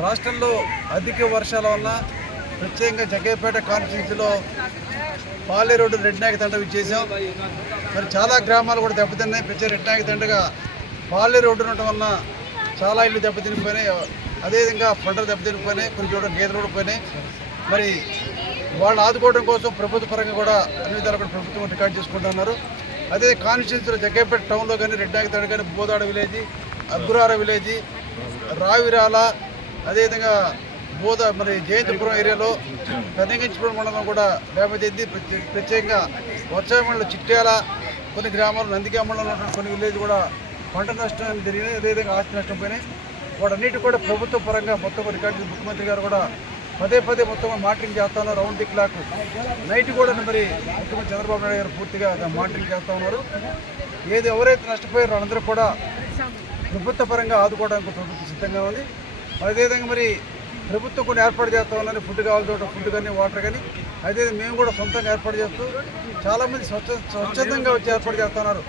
రాష్ట్రంలో అధిక వర్షాల వల్ల ప్రత్యేకంగా జగ్గయ్యపేట కాన్స్టిట్యున్సీలో పాలే రోడ్డు రెడ్ నాయక తండ చేసాం. మరి చాలా గ్రామాలు కూడా దెబ్బతిన్నాయి. ప్రత్యేక రెడ్ నాయక తండగా పాలే రోడ్డు ఉండటం వలన చాలా ఇళ్ళు దెబ్బతినిపోయినాయి. అదేవిధంగా పంటలు దెబ్బతినిపోయినాయి. కొన్ని చోట్ల గేదెలు కూడా పోయినాయి. మరి వాళ్ళు ఆదుకోవడం కోసం ప్రభుత్వ పరంగా కూడా అన్ని విధాలు కూడా ప్రభుత్వం రికార్డ్ చేసుకుంటున్నారు. అదే కాన్స్టిట్యున్సీలో జగ్గయ్యపేట టౌన్లో కానీ రెడ్ నాయక తండ కానీ బోదాడ విలేజ్, అగ్గురార విలేజ్, రావిరాల, అదేవిధంగా మరి జయంతిపురం ఏరియాలో కన్నిగించిపురం మండలం కూడా డ్యామేజ్ అయింది. ప్రత్యేకంగా వర్షామండలం చిట్యాల కొన్ని గ్రామాలు, నందిగా మండలంలో ఉన్న కొన్ని విలేజ్ కూడా పంట నష్టం జరిగినాయి. అదేవిధంగా ఆస్తి నష్టం పోయినాయి. వాటన్నిటి కూడా ప్రభుత్వ పరంగా మొత్తం రికార్డు ముఖ్యమంత్రి గారు కూడా పదే మొత్తం మానిటరింగ్ చేస్తా ఉన్నారు. రౌండ్ ది క్లాక్ నైట్ కూడా మరి ముఖ్యమంత్రి చంద్రబాబు నాయుడు గారు పూర్తిగా మానిటరింగ్ చేస్తూ ఉన్నారు. ఎవరైతే నష్టపోయారో వాళ్ళందరూ కూడా ప్రభుత్వ పరంగా ఆదుకోవడానికి ప్రభుత్వం సిద్ధంగా ఉంది. అదేవిధంగా మరి ప్రభుత్వం కొన్ని ఏర్పాటు చేస్తూ ఉన్నారని ఫుడ్ కావాలి చోట ఫుడ్ కానీ వాటర్ కానీ అదే మేము కూడా సొంతంగా ఏర్పాటు చేస్తూ చాలామంది స్వచ్ఛందంగా వచ్చి ఏర్పాటు చేస్తున్నారు.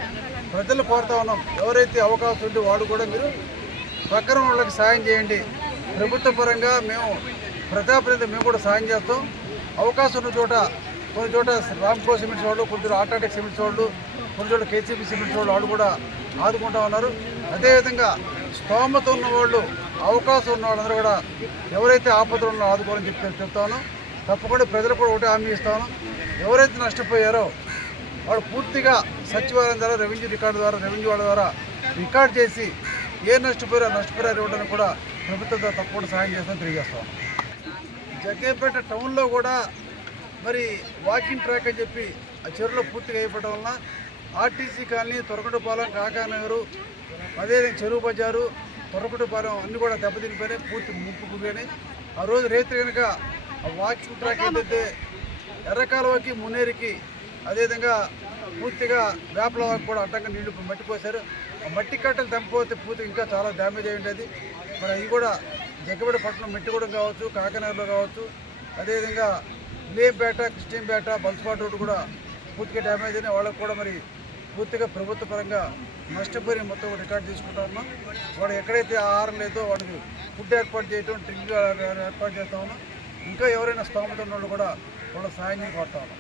ప్రజలు కోరుతా ఉన్నాం, ఎవరైతే అవకాశం ఉంటే వాళ్ళు కూడా మీరు పక్కన వాళ్ళకి సాయం చేయండి. ప్రభుత్వ పరంగా మేము ప్రజాప్రతినిధి మేము కూడా సాయం చేస్తాం. అవకాశం ఉన్న చోట కొన్ని చోట రామ్కో సిమెంట్స్ వాళ్ళు, కొన్ని చోట ఆటాటెక్ సిమెంట్స్ వాళ్ళు, కొన్ని చోట కేసీబీ సిమెంట్స్ వాళ్ళు కూడా ఆదుకుంటా ఉన్నారు. అదేవిధంగా స్తోమత ఉన్న వాళ్ళు, అవకాశం ఉన్న వాళ్ళందరూ కూడా ఎవరైతే ఆపదలు ఉన్నారో ఆదుకోవాలని చెప్తాను. తప్పకుండా ప్రజలు కూడా ఒకటే హామీ ఇస్తాను. ఎవరైతే నష్టపోయారో వాళ్ళు పూర్తిగా సచివాలయం ద్వారా రెవెన్యూ రికార్డు ద్వారా రెవెన్యూ వాళ్ళ ద్వారా రికార్డ్ చేసి ఏ నష్టపరిహారం ఇవ్వడానికి కూడా ప్రభుత్వంతో తప్పకుండా సాయం చేస్తామని తెలియజేస్తాం. జగ్గయ్యపేట టౌన్లో కూడా మరి వాకింగ్ ట్రాక్ అని చెప్పి ఆ చెరువులో పూర్తిగా అయిపోవడం వలన ఆర్టీసీ కాలనీ, తొరకటపాలెం, కాకానగరు, అదేవిధంగా చెరువు బజారు, తొరకటపాలెం అన్నీ కూడా దెబ్బతినిపోయినాయి, పూర్తి ముప్పు పోయినాయి. ఆ రోజు రైతు కనుక ఆ వాకింగ్ ట్రాక్ ఏంటంటే ఎర్రకాలువకి, మున్నేరికి, అదేవిధంగా పూర్తిగా వేపల వాకి కూడా అడ్డంగా నీళ్లు మట్టి పోసారు. ఆ మట్టి కట్టలు తెంపపోతే పూర్తిగా ఇంకా చాలా డ్యామేజ్ అయి ఉండేది. మరి అవి కూడా జగ్గయ్యపేట పట్టణం మెట్టిగూడెం కావచ్చు, కాకినాడలో కావచ్చు, అదేవిధంగా ఇలేంపేట, కృష్ణంపేట, బల్స్పాట్ రోడ్డు కూడా పూర్తిగా డ్యామేజ్ అయిన వాళ్ళకు కూడా మరి పూర్తిగా ప్రభుత్వ పరంగా నష్టపోయి మొత్తం రికార్డు తీసుకుంటా ఉన్నాం. వాడు ఎక్కడైతే ఆహారం లేదో వాడికి ఫుడ్ ఏర్పాటు చేయడం, డ్రింక్ ఏర్పాటు చేస్తా ఉన్నాం. ఇంకా ఎవరైనా స్తోమత ఉన్న వాళ్ళు కూడా వాళ్ళ సాయం కోరుతా ఉన్నాం.